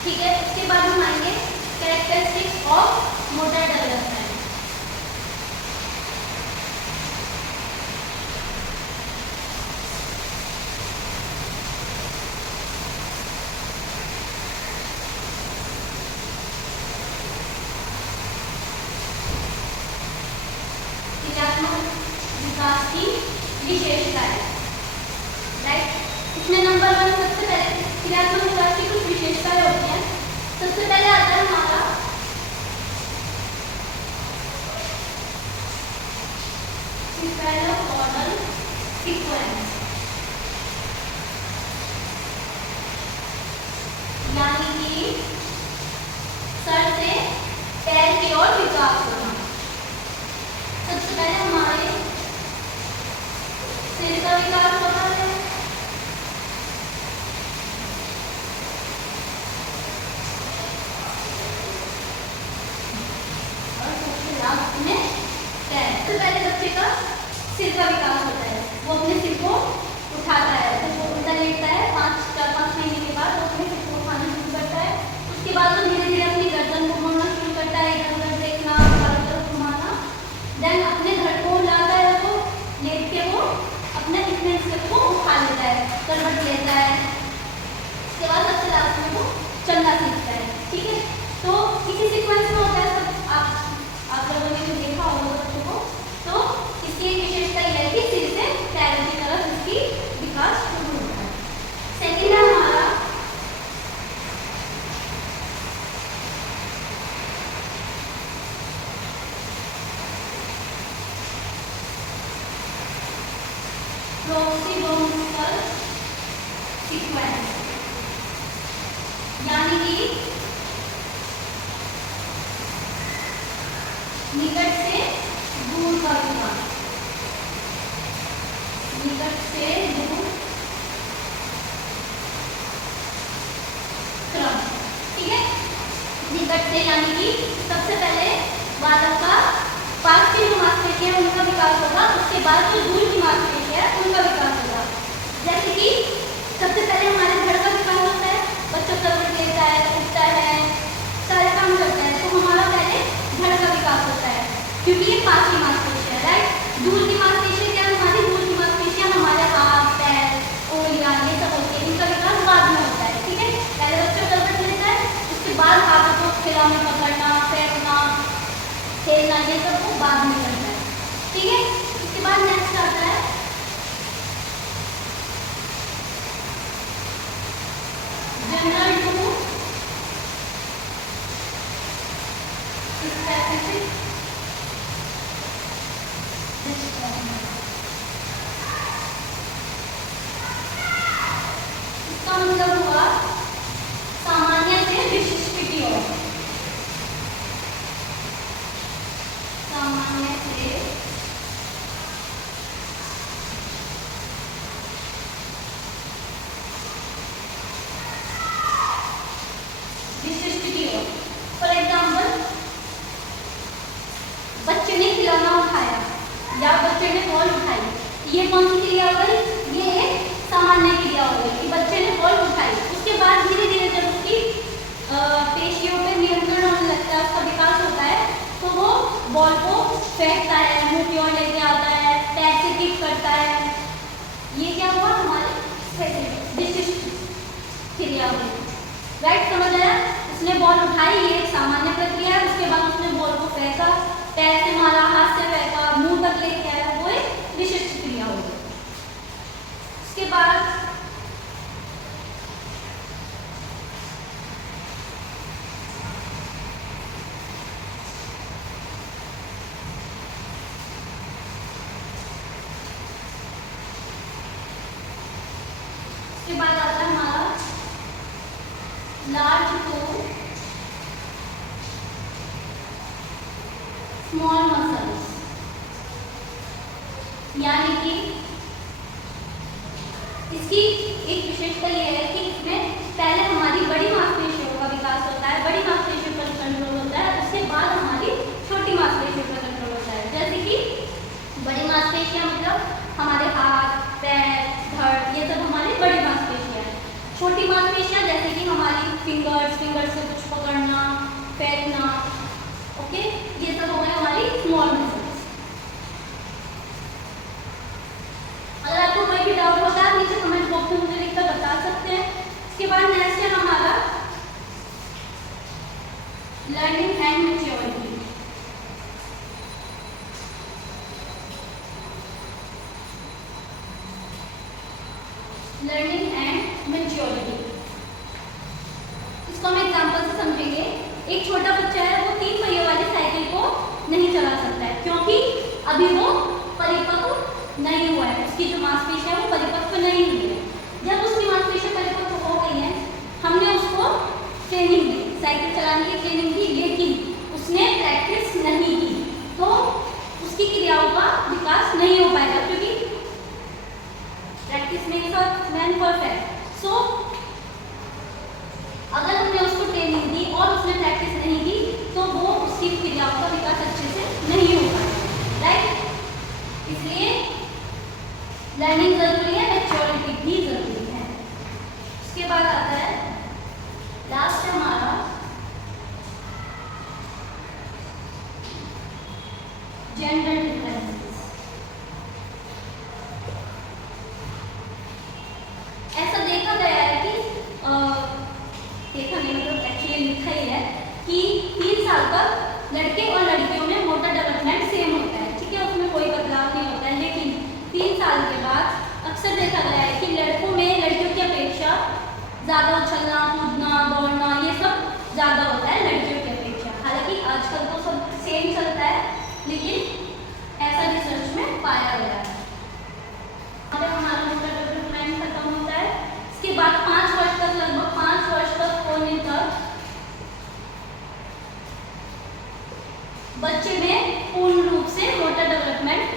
ठीक है, उसके बाद हम आएंगे कैरेक्टरिस्टिक्स ऑफ मोटर डेवलपमेंट। क्रियात्मक विकास की विशेषताएं, राइट। इसमें नंबर 1 सबसे पहले क्रियात्मक विकास की कुछ विशेषताएं होती हैं। सबसे पहले आता है हमारा cephalocaudal सीक्वेंस, यानी कि सर से पैर की ओर विकास होना। सबसे पहले हमारे सिर का विकास होता है, और सबसे लास्ट में पैर। सबसे पहले बच्चे का सिर का विकास होता है, वो अपने सिर को उठाता है, जब वो उल्टा लेटता है 4-5 महीने के बाद वो अपने सिर को उठाना शुरू करता है। उसके बाद वो धीरे धीरे अपनी गर्दन को मोड़ना शुरू करता है, इधर उधर देखना, चारों तरफ घुमाना। देन अपने धड़ को लाता है, वो लेट के वो अपने इतने सिर को उठा लेता है, करवट लेता है। उसके बाद सबसे लास्ट में वो चलना सीखता है। ठीक है, तो इसी सीक्वेंस में होता है सब। आप लोगों ने जो देखा होगा बच्चों को, तो इसकी एक विशेषता यह है कि सिर से पैरों की तरफ इसकी विकास शुरू होता है। सेकेंड है हमारा प्रोक्सीलोमिकल सीक्वेंस, यानी कि निकट से दूर का विकास। निकट से दूर क्रम। ठीक है, निकट से यानी कि सबसे पहले बालक का पास की जो मांसपेशियां है उनका विकास होगा, उसके बाद जो दूर की मांसपेशियां है उनका विकास होगा। जैसे कि सबसे पहले हमारे धड़ का विकास होता है, बच्चों करवट लेता है, उठता है, सारे काम करता है, तो हमारा पहले धड़ का विकास होता है, क्योंकि ये पास की मांसपेशियां है, राइट। दूर की मांसपेशियां क्या है हमारी? दूर की मांसपेशियां हमारे हाथ, पैर, उंगलियां, ये सब होती है, इनका विकास बाद में होता है। ठीक है, पहले बच्चा करवट लेता है, उसके बाद हाथों को खिला में पकड़ना, फेंकना, खेलना, ये सब वो बाद में करता है। ठीक है, उसके बाद नेक्स्ट आता है जनरल टू स्पेसिफिक रिस्पॉन्स। इसका मतलब हुआ सामान्य से विशिष्ट की ओर। सामान्य से विशिष्ट की ओर। फॉर एग्जाम्पल, बच्चे ने खिलौना उठाया या बच्चे ने बॉल उठाई, ये कौन सी क्रिया हो गई? ये एक सामान्य क्रिया हो गई कि बच्चे ने बॉल उठाई। उसके बाद धीरे धीरे जब उसकी पेशियों पे नियंत्रण होने लगता है, उसका विकास होता है, तो वो बॉल को फेंकता है, मुंह की ओर लेके आता है, पैर से किक करता है। ये क्या हुआ? हमारे विशिष्ट क्रिया हुई, राइट। समझ आया? उसने बॉल उठाई, ये एक सामान्य प्रक्रिया है। उसके बाद उसने बॉल को फेंका, पैर से मारा, हाथ से फेंका, मुंह तक लेके आया, वो एक विशिष्ट क्रिया हो गई। उसके बाद आता है हमारा लार्ज टू स्मॉल मसल्स, यानी कि इसकी एक विशेषता यह है कि इसमें पहले हमारी बड़ी मांसपेशियों का विकास होता है, बड़ी मांसपेशियों पर कंट्रोल होता है, उसके बाद हमारी छोटी मांसपेशियों पर कंट्रोल होता है। जैसे कि बड़ी मांसपेशियां मतलब हमारे हाथ, पैर, धड़, ये सब हमारी बड़ी मांसपेशियां हैं। छोटी मांसपेशियां जैसे कि हमारी फिंगर्स फिंगर से कुछ पकड़ना, फेंकना। ओके, ये सब हो गए हमारी स्मॉल मसल्स। अगर आपको कोई भी डाउट होता है नीचे कमेंट बॉक्स में मुझे लिखकर बता सकते हैं। इसके बाद नेक्स्ट है हमारा learning and maturity. Learning and maturity, इसको हम एग्जांपल से समझेंगे। एक छोटा बच्चा है, वो 3 पहियों वाली साइकिल को नहीं चला सकता है क्योंकि अभी वो परिपक्व नहीं हुआ है, उसकी जो मांसपेशियां है वो परिपक्व नहीं हुई है। जब उसकी मांसपेशियां परिपक्व हो गई है, हमने उसको ट्रेनिंग दी, साइकिल चलाने की ट्रेनिंग दी, लेकिन उसने प्रैक्टिस नहीं की तो उसकी क्रियाओं का विकास नहीं हो पाएगा, क्योंकि practice makes a man perfect. So अगर हमने उसको ट्रेनिंग दी और उसने प्रैक्टिस नहीं की तो वो उसकी क्रियाओं का विकास अच्छे से नहीं हो पाएगा, राइट। इसलिए लर्निंग जरूरी है, मैच्योरिटी भी जरूरी है। उसके बाद आता है लास्ट हमारा जेंडर डिफरेंसेस। ऐसा देखा गया है कि देखा नहीं, मतलब एक्चुअली लिखा ही है कि 3 साल तक लड़के और लड़कियों में मोटर डेवलपमेंट सेम होता है, ठीक है, उसमें कोई बदलाव नहीं होता है। लेकिन 3 साल के बाद अक्सर देखा गया है कि लड़कों में लड़कियों की अपेक्षा ज़्यादा उछलना, कूदना, दौड़ना ये सब ज़्यादा होता है लड़कियों की अपेक्षा। हालांकि आजकल तो सब सेम चलता है, लेकिन ऐसा रिसर्च में पाया गया है। हमारा मोटर डेवलपमेंट खत्म होता है, इसके बाद 5 वर्ष तक, लगभग 5 वर्ष तक होने तक बच्चे में पूर्ण रूप से मोटर डेवलपमेंट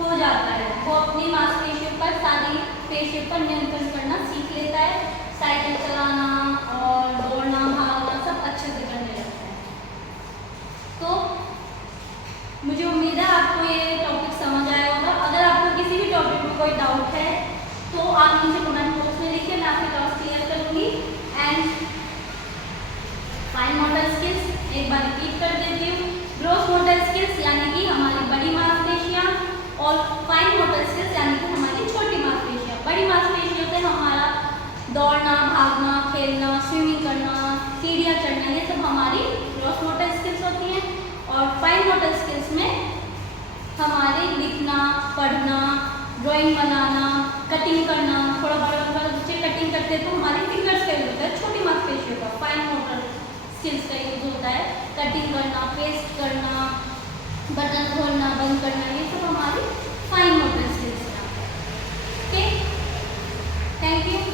हो जाता है। वो अपनी मांसपेशियों पर, सारी पेशियों पर नियंत्रण करना सीख लेता है, साइकिल चलाना और दौड़ना, भागना सब अच्छे से करने लगता है। तो मुझे उम्मीद है आपको ये टॉपिक समझ आया होगा। अगर आपको किसी भी टॉपिक में कोई डाउट है तो आप मुझे कमेंट बॉक्स में लिखिए, मैं आपके डाउट क्लियर करूँगी। एंड फाइन मोटर स्किल्स एक बार रिपीट कर देती हूँ। ग्रॉस मोटर स्किल्स यानी कि हमारी बड़ी मांसपेशियाँ, और फाइन मोटर स्किल्स यानी कि हमारी छोटी मांसपेशियाँ। बड़ी मांसपेशियों से हमारा दौड़ना, भागना, खेलना, स्विमिंग करना, सीढ़ियाँ चढ़ना, ये सब हमारी ग्रॉस मोटर स्किल्स होती हैं। और फाइन मोटर स्किल्स में हमारे लिखना, पढ़ना, ड्राइंग बनाना, कटिंग करना, थोड़ा बड़ा बच्चे कटिंग करते हैं तो हमारे फिंगर्स का यूज होता है, छोटी मांसपेशियों का फाइन मोटर स्किल्स का यूज होता है। कटिंग करना, पेस्ट करना, बटन खोलना, बंद करना, ये सब हमारी फाइन मोटर स्किल्स हैं। Okay, thank you.